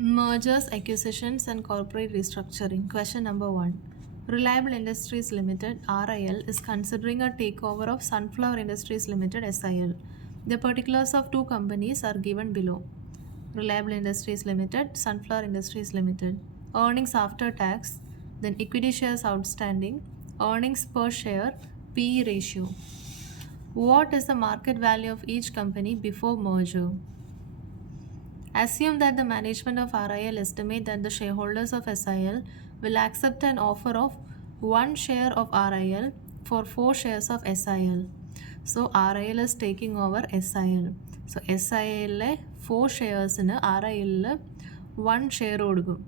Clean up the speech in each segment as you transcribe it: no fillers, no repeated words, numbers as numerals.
Mergers, acquisitions, and corporate restructuring. Question number 1. Reliable Industries Limited (RIL) is considering a takeover of Sunflower Industries Limited. The particulars of two companies are given below. Reliable Industries Limited, Sunflower Industries Limited. Earnings after tax, then equity shares outstanding, earnings per share, PE ratio. What is the market value of each company before merger? Assume that the management of RIL estimate that the shareholders of SIL will accept an offer of 1 share of RIL for 4 shares of SIL. So RIL is taking over SIL. So SIL 4 shares in RIL 1 share odugum.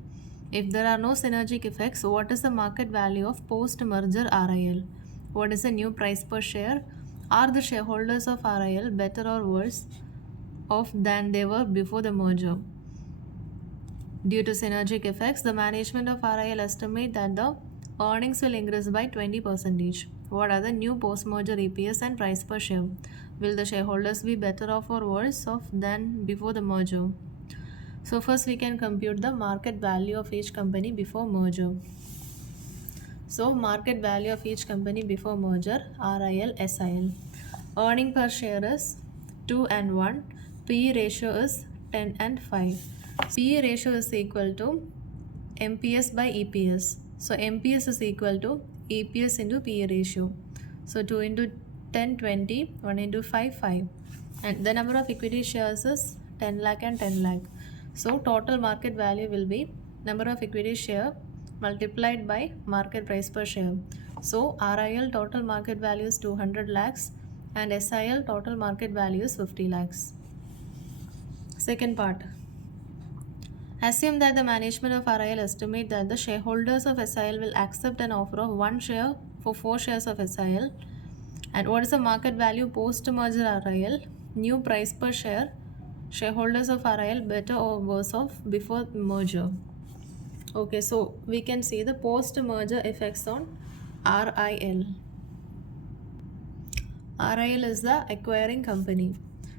If there are no synergic effects, what is the market value of post-merger RIL? What is the new price per share? Are the shareholders of RIL better or worse off than they were before the merger? Due to synergic effects, the management of RIL estimate that the earnings will increase by 20%. What are the new post-merger EPS and price per share? Will the shareholders be better off or worse off than before the merger? So first we can compute the market value of each company before merger. So market value of each company before merger, RIL, SIL. Earning per share is 2 and 1. PE ratio is 10 and 5. PE ratio is equal to MPS by EPS. So MPS is equal to EPS into PE ratio. So 2 into 10, 20, 1 into 5, 5. And the number of equity shares is 10 lakh and 10 lakh. So total market value will be number of equity share multiplied by market price per share. So RIL total market value is 200 lakhs and SIL total market value is 50 lakhs. Second part. Assume that the management of RIL estimate that the shareholders of SIL will accept an offer of 1 share for 4 shares of SIL. And what is the market value post-merger RIL? New price per share. Shareholders of RIL better or worse off before merger? Okay, so we can see the post-merger effects on RIL. RIL is the acquiring company.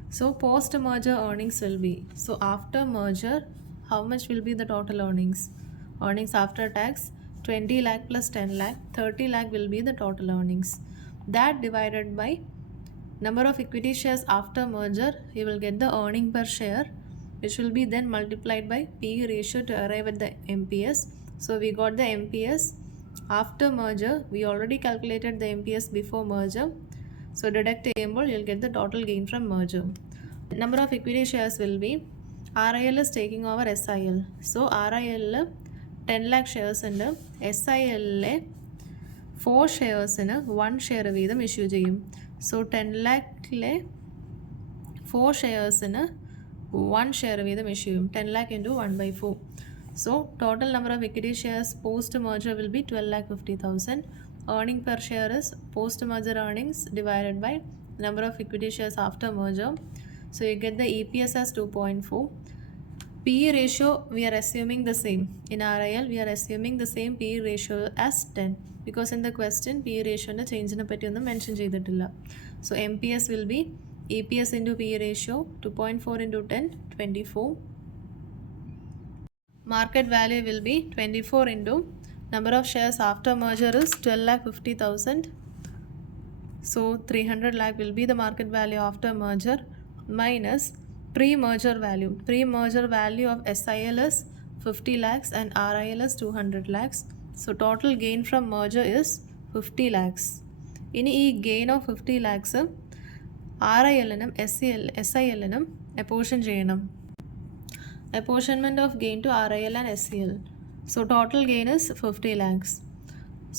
So post-merger earnings will be, so after merger, how much will be the total earnings? Earnings after tax, 20 lakh plus 10 lakh, 30 lakh will be the total earnings. That divided by number of equity shares after merger, you will get the earning per share, which will be then multiplied by PE ratio to arrive at the MPS. So we got the MPS after merger. We already calculated the MPS before merger. So deduct AMBOL, you'll get the total gain from merger. Number of equity shares will be, RIL is taking over SIL. So RIL 10 lakh shares in SIL 4 shares in 1 share വീതം issue ചെയ്യും. So 10 lakh 4 shares in 1 share വീതം issue ചെയ്യും. 10 lakh into 1 by 4. So total number of equity shares post merger will be 12 lakh 50,000. Earning per share is post merger earnings divided by number of equity shares after merger. So you get the EPS as 2.4. PE ratio we are assuming the same. In RIL we are assuming the same PE ratio as 10 because in the question PE ratio ne change ne patti onnum mention ചെയ്തിട്ടില്ല. So MPS will be EPS into PE ratio 2.4 into 10, 24. Market value will be 24 into number of shares after merger is 12 lakh 50,000. So 300 lakh will be the market value after merger minus pre-merger value. Pre-merger value of SIL is 50 lakhs and RIL is 200 lakhs. So total gain from merger is 50 lakhs. ഇനി ഈ gain of 50 lakhs RIL-നും SIL-നും apportion ചെയ്യണം. Apportionment of gain to RIL and SCL. So total gain is 50 lakhs.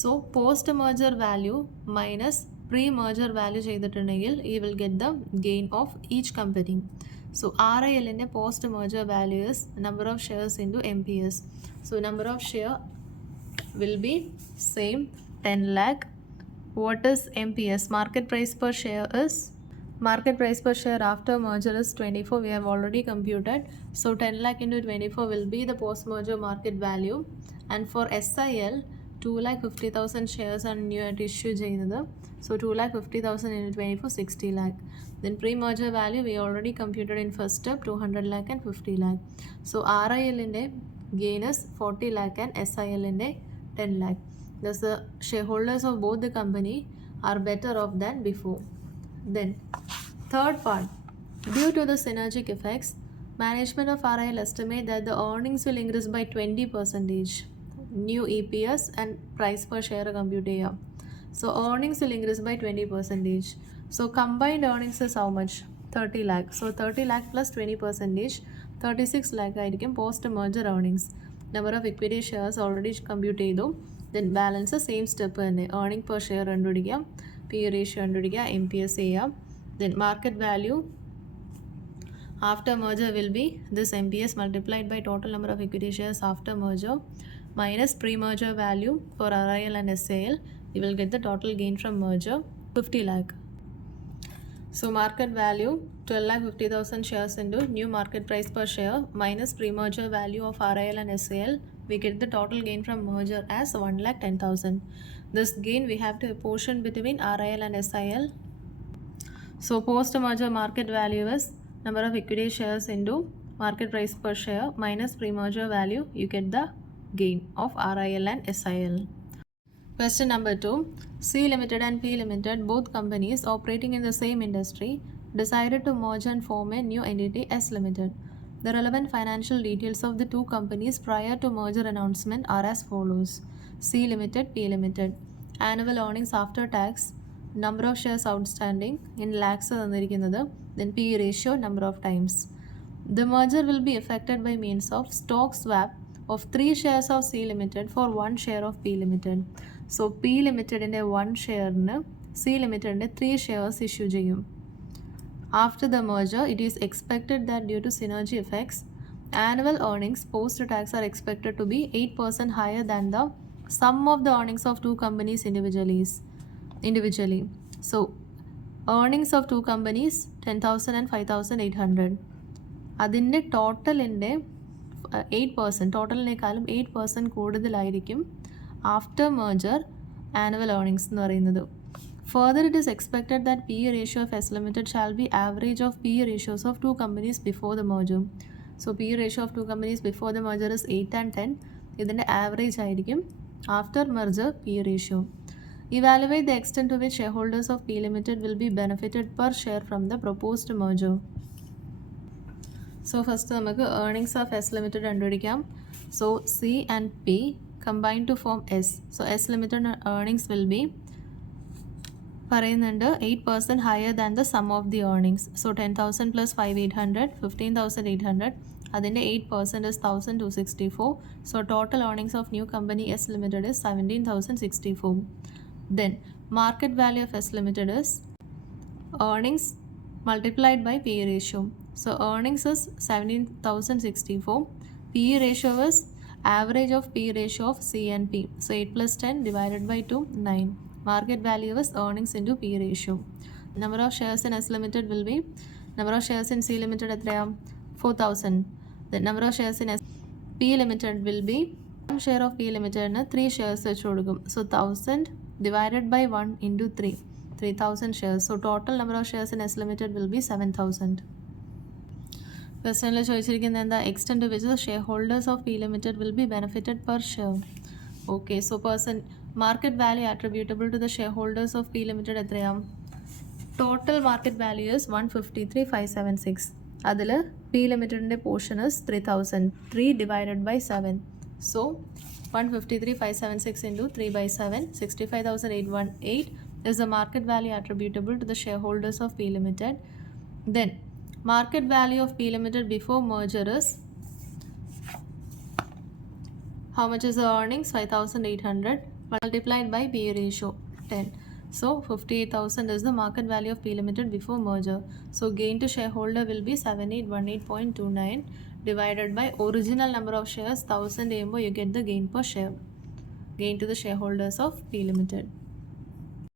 So post-merger value minus pre-merger value ചെയ്തിട്ടുണ്ടെങ്കിൽ you will get the gain of each company. So RIL in a post-merger value is number of shares into MPS. So number of share will be same 10 lakh. What is MPS? Market price per share is, market price per share after merger is 24. We have already computed. So 10 lakh into 24 will be the post-merger market value. And for SIL, 2,50,000 shares ആണ് new ആയിട്ട് issue ചെയ്യുന്നത്. So 2,50,000 into 24 60 lakh. Then pre-merger value we already computed in first step 200 lakh and 50 lakh. So RILൻ്റെ gain is 40 lakh and SILൻ്റെ 10 lakh. Thus the shareholders of both the company are better off than before. Then third part, due to the synergic effects, management of RIL estimate that the earnings will increase by 20%. New EPS and price per share compute ചെയ്യാം. So earnings will increase by 20%. So combined earnings is how much? 30 lakh. So 30 lakh plus 20%, 36 lakh ആയിരിക്കും post merger earnings. Number of equity shares already compute ചെയ്തു. Then balance same step തന്നെ. Earning per share കണ്ടുപിടിക്കാം, P ratio കണ്ടുപിടിക്കാം, MPS ചെയ്യാം. Then market value after merger will be this MPS multiplied by total number of equity shares after merger minus pre-merger value for RIL and SAL. We will get the total gain from merger 50 lakh. So market value 12,50,000 shares into new market price per share minus pre-merger value of RIL and SAL. We get the total gain from merger as 1,10,000. This gain we have to apportion between RIL and SIL. So post-merger market value is number of equity shares into market price per share minus pre-merger value. You get the gain of RIL and SIL. Question number 2. C Limited and P Limited, both companies operating in the same industry, decided to merge and form a new entity S Limited. The relevant financial details of the two companies prior to merger announcement are as follows. C Limited, P Limited. Annual earnings after tax, number of shares outstanding in lakhs തന്നിരിക്കുന്നത്, then P ratio, number of times. The merger will be effected by means of stock swap of 3 shares of C Limited for 1 share of P Limited. So P Limitedൻ്റെ 1 ഷെയറിന് C Limitedൻ്റെ 3 shares issue ചെയ്യും. After the merger, it is expected that due to synergy effects, annual earnings post-tax are expected to be 8% higher than the sum of the earnings of two companies individually. So earnings of two companies 10,000 and 5,800. അതിൻ്റെ ടോട്ടലിൻ്റെ 8%, ടോട്ടലിനേക്കാളും 8% കൂടുതലായിരിക്കും after merger annual earnings എന്ന് പറയുന്നത്. Further, it is expected that P ratio of S Limited shall be average of P ratios of two companies before the merger. So P ratio of two companies before the merger is 8 and 10. ഇതിൻ്റെ average ആയിരിക്കും after merger P ratio. Evaluate the extent to which shareholders of P Limited will be benefited per share from the proposed merger. So first നമുക്ക് earnings of S Limited കണ്ടുപിടിക്കാം. So C and P combined to form S. So S Limited earnings will be പറയുന്നുണ്ട് 8% higher than the sum of the earnings. So 10,000 plus 5,800, 15,800. അതിൻ്റെ 8% is 1,264. So total earnings of new company S Limited is 17,064. Then market value of S Limited is earnings multiplied by P ratio. So earnings is 17,064. P ratio is average of P ratio of C and P. So 8 plus 10 divided by 2, 9. Market value is earnings into P ratio. Number of shares in S Limited will be, number of shares in C Limited എത്രയാ 4,000. The number of shares in P Limited will be, 1 share of P Limited 3 shares വെച്ച് കൊടുക്കും. So 1,000 divided by 1 into 3, 3,000 shares. So total number of shares in S Limited will be 7,000. ക്വസ്റ്റനിൽ ചോദിച്ചിരിക്കുന്നത് എന്താ, extent which the shareholders of P limited will be benefited per share. Okay, so market value attributable to the shareholders of P limited എത്രയാവും? Total market value is 153,576. അതിൽ P ലിമിറ്റഡിൻ്റെ portion is 3,000. 3 divided by 7. So 153,576 into 3 by 7, 65,818 is the market value attributable to the shareholders of P Limited. Then market value of P Limited before merger is, how much is the earnings? 5,800 multiplied by P ratio 10. So 58,000 is the market value of P Limited before merger. So gain to shareholder will be 7818.29 divided by original number of shares 1000 AMO. You get the gain per share, gain to the shareholders of P Limited.